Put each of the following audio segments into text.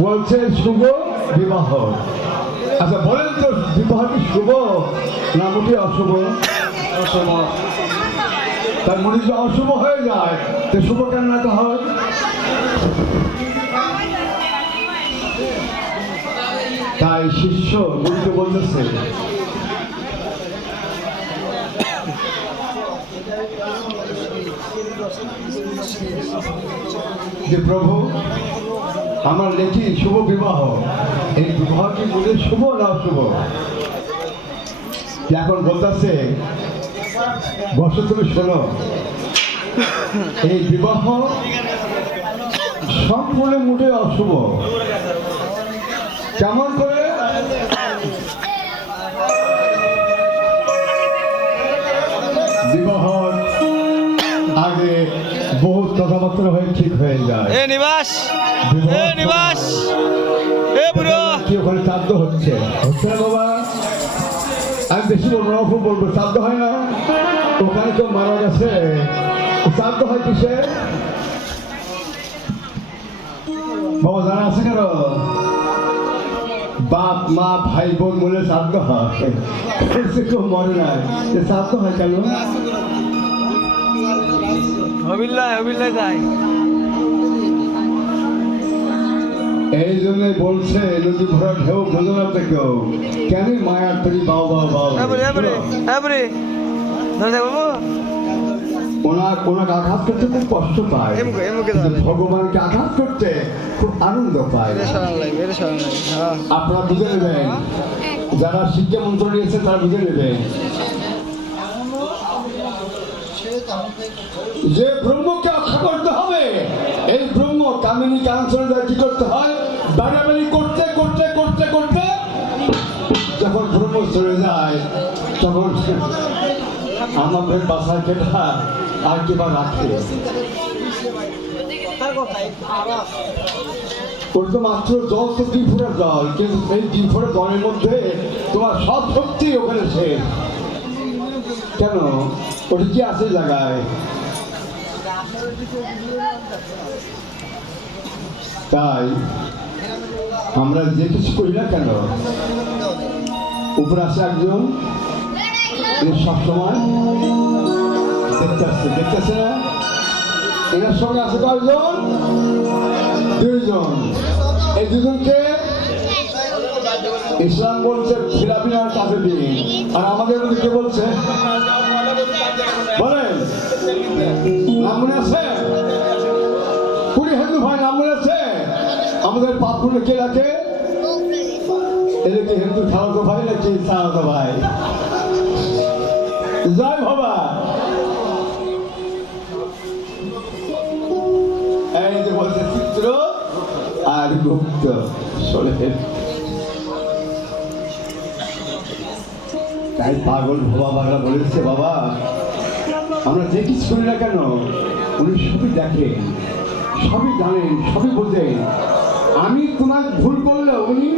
বলছে শুভ বিবাহ। আচ্ছা বলেন তো, বিবাহ কি শুভ না মোটে অশুভ? অশুভ। তার মনে যদি অশুভ হয়ে যায় তো শুভ কেন না হয়? তাই শিষ্য গুরুকে বলতেছে যে প্রভু আমার লেখি শুভ বিবাহ, এই বিবাহ কি বলে শুভ না অশুভ? এখন বলতেছে বসো, তুমি শোনো, এই বিবাহ সম্পূর্ণ মোটে অশুভ। কেমন করে? বিবাহ আগে বহুত কথাবার্তা হয়ে ঠিক হয়ে যায়। কি ওখানে শ্রাদ্ধ হচ্ছে না বাবা? আমি বেশি বলবো না, অল্প বলবো। শ্রাদ্ধ হয় না ওখানে, তো মারা গেছে, শ্রাদ্ধ হয় কিসে বাবা জানা আছে কেন? বাপ মা ভাই বোন বলে শ্রাদ্ধ হয়, কেউ মরে নাই, শ্রাদ্ধ হয় কেন? এই জন্য বলছে নদী ভরা ঢেউ বোঝো না কেউ, কেন মায়ার তৈরি বাউ বাউ বাউ। ওনাকে আঘাত করতে খুব কষ্ট পায়, ভগবানকে আঘাত করতে খুব আনন্দ পায়। আপনারা বুঝে নেবেন, যারা শিক্ষা মন্ত্র নিয়েছেন তারা বুঝে নেবেন যে ব্রহ্মকে রক্ষা করতে হবে। এই ব্রহ্ম কামিনী কাঞ্চনের দ্বারা কি করতে হয়? বাড়াবাড়ি করতে করতে করতে করতে যখন ব্রহ্ম চলে যায় তখন আমাদের বাসায় কেটা আর কি বা রাখে? ওর তো মাত্র জল, তো 2 ফুটের জল, কিন্তু এই 2 ফুটের জলের মধ্যে তোমার সব শক্তি ওখানে শেষ। কেন? ওটা কি আছে জায়গায়? তাই আমরা যে কিছু করি না কেন, উপরে আসে একজন সবসময় দেখতেছে না? এনার সঙ্গে আছে কয়জন? 2 জন। এই 2 জনকে ইসলাম বলছে ফিরাবিনার কাছে দিন, আর আমাদের মধ্যে কে বলছে? বলেন নাম মনে আছে? 20 হিন্দু ভাই নাম মনে আছে? আমাদের পাপ পুণ্য কে রাখে? এদেরকে হিন্দু খাওয়াতো ভাই নাকি চাওয়াতো ভাই? জয় বাবা। এই যে বলছে চিত্র আর গুপ্ত, শোনেন। তাই পাগল ভোবা বাংলা বলেছে, বাবা আমরা যে কিছু করি না কেন উনি সবই দেখেন, সবই জানেন, সবই বোঝেন। আমি তোমার ভুল করলে উনি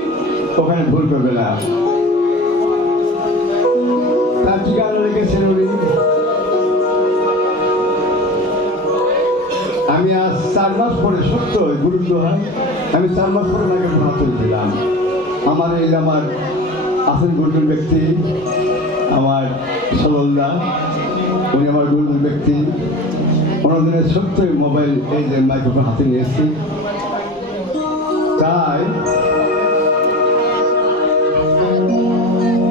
ওখানে ভুল করবে না। তার ঠিকানা রেখেছেন উনি। আমি আজ 4 মাস পরে, সত্য গুরুত্ব হয়, আমি 4 মাস পরে তাকে ভাত দিলাম। আমার এই যে আমার আছেন গুরুজন ব্যক্তি, আমার সললদা, উনি আমার গুরুজন ব্যক্তি। ওনাদের সত্যই মোবাইল, এই যে মাইক্রোফোন হাতে নিয়েছি। তাই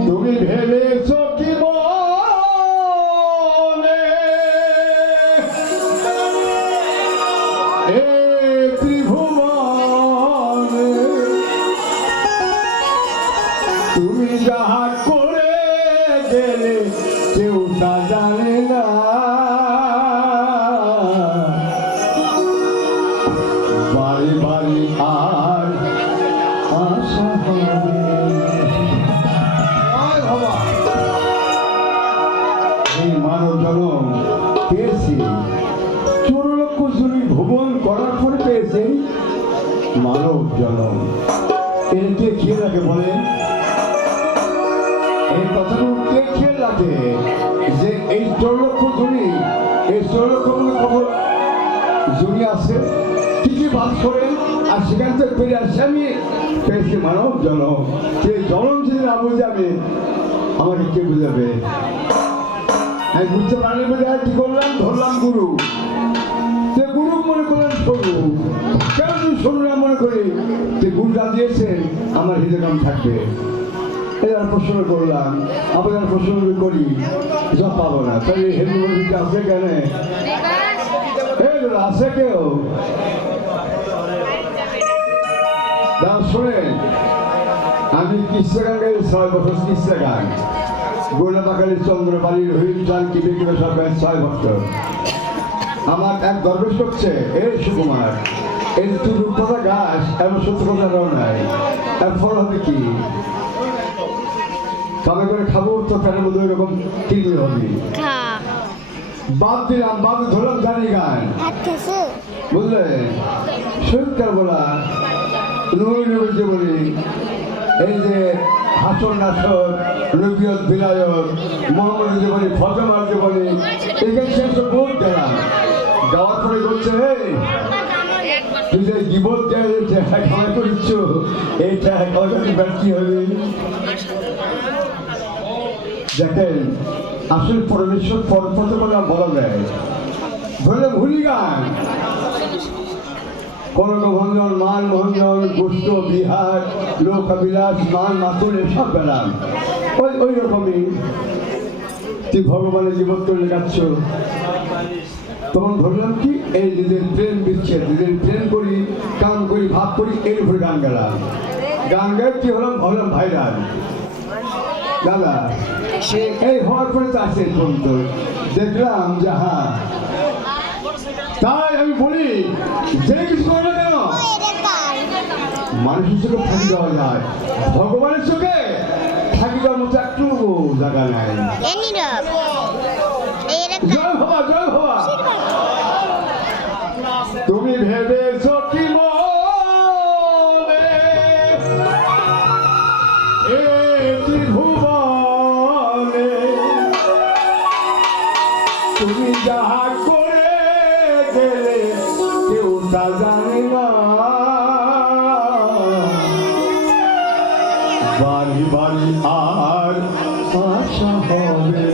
তুমি ভেবেছো কি মনে এ ত্রিভুবনে তুমি যাহা করে গেলে কেউ তা জানে না। বাড়ি বাড়ি আর আশা হবে। এই মানব জনম পেয়েছি 14 লক্ষ জুড়ি ভুবন করার পরে পেয়েছে মানব জনম। এর কে খেয়ে রাখে বলেন? এই কথাগুলো কে খেয়ে রাখে যে এই 14 লক্ষ জুড়ি, এই 14 লক্ষ খবর জমি আছে, কি কি বাদ করে আর সেখান থেকে ফিরে আসছি আমি পেয়েছি মানব জনম। সেই জনম যদি না বুঝে আমি আমাকে কে বুঝাবে? আমি বুঝতে পারিনি বুঝে কি করলাম, ধরলাম গুরু। সে গুরু মনে করলেন সরু। কেন তুই সরু না মনে করি? যে গুরু যা দিয়েছেন আমার হৃদয়কাম থাকবে। এবার প্রশ্ন করলাম, আবার প্রশ্ন করি, যা পাবো না। তাহলে হিন্দু মন্দিরটা আছে কেন? আছে কেউ? শোনেন, আমি কিস্তা গান গাই 6 বছর। কিস্তা গান গোলাপাখালি চন্দ্রবাড়ির হইল চান কিবে কিবে সব গান 6 বছর। আমার এক দরবেশ করছে এ সুকুমার, এই তুই রূপকথা গাছ এমন সত্য কথাটাও নাই, এর ফল হবে কি? সবাই করে খাবো তো প্যারের মধ্যে ওইরকম কিনে হবে। বাদ দিলাম, বাদ ধরলাম জানি গান, বুঝলে? সত্যিকার বলা যে বলি, এই যে হাসন নাসর, রবিয়ত বিলায়ত, মোহাম্মদ যে বলি, ফজমার যে বলি, এখানে শেষ বহুত গেলাম। যাওয়ার পরে বলছে তুই যে জীবন খাওয়া করিচ্ছ, এইটা খাওয়াটা ব্যর্থ হবে। দেখেন আসলে পরমেশ্বর পরপথে বলা যায়, ধরলে ভুলি গান কনকভঞ্জন, মান ভঞ্জন, গোষ্ঠ বিহার, লোকাবিলাস, মান মাতুল এসব পেলাম। ওই রকমই তুই ভগবানের জীবন করে গাচ্ছ। তখন ধরলাম কি এই নিজের প্রেম বিচ্ছেদ, নিজের প্রেম করি, কাম করি, ভাব করি, এর উপরে গান গেলাম। গান গায়ে কি হলাম, হলাম ভাইরাল। দাদা এই হওয়ার পরে তো আছে পর্যন্ত দেখলাম যে হ্যাঁ, তাই আমি বলি যে কিছু করবে কেন, মানুষের চোখে ফাঁকি দেওয়া যায়, ভগবানের চোখে ফাঁকি দেওয়ার মতো একটু জায়গা নাই। জয় বাবা, জয় বাবা। তুমি ভেবেছ কি ভুবনে তুমি যাহা করে গেলে কেউ তা জানে না। বাড়ি বাড়ি আর আশা হবে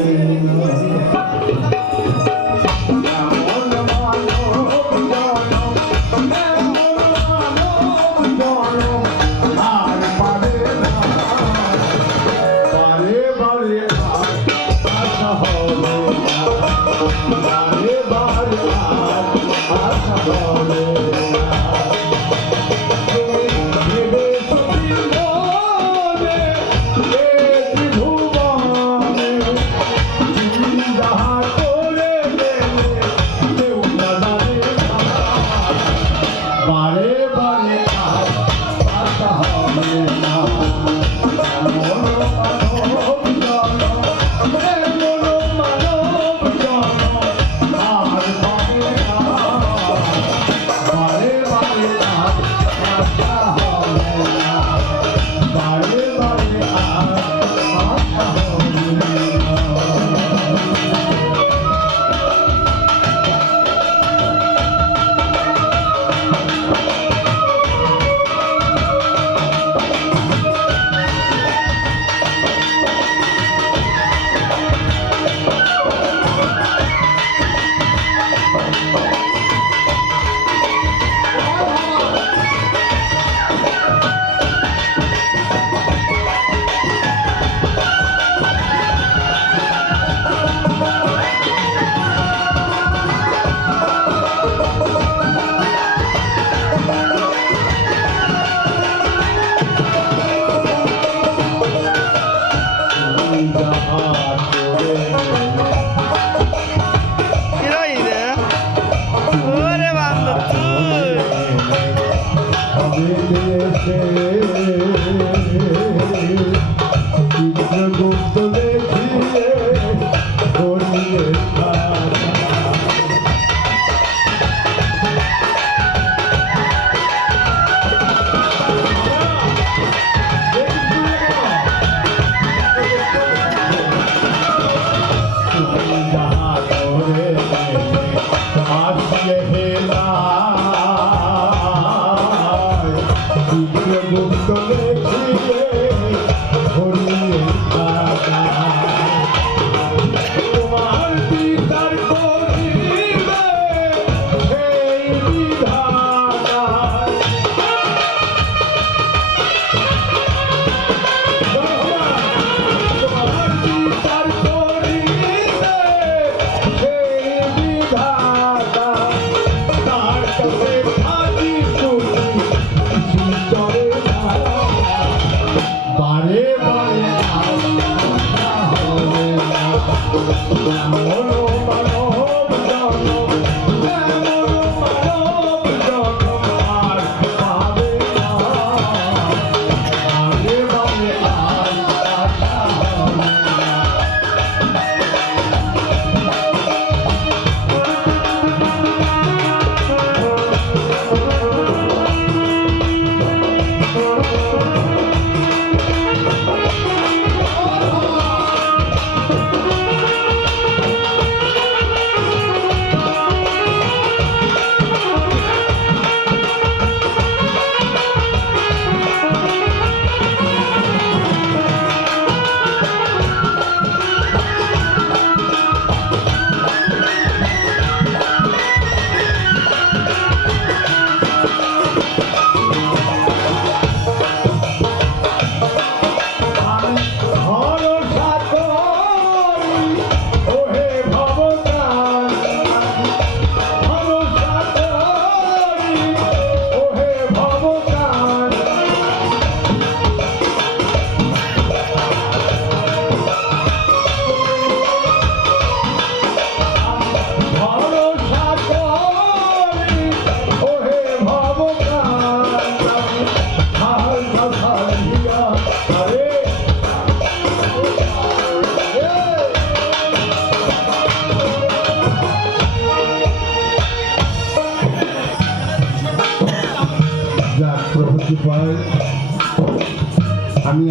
আমি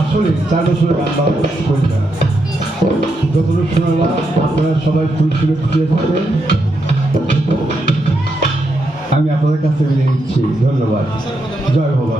আসলে 4 বছরের গান বাংলা করি না, যতটুকু শোনালাম আপনারা সবাই ফুল সুরে খুঁজে থাকেন। আমি আপনাদের কাছে বিদায় নিচ্ছি। ধন্যবাদ। জয় বাবা।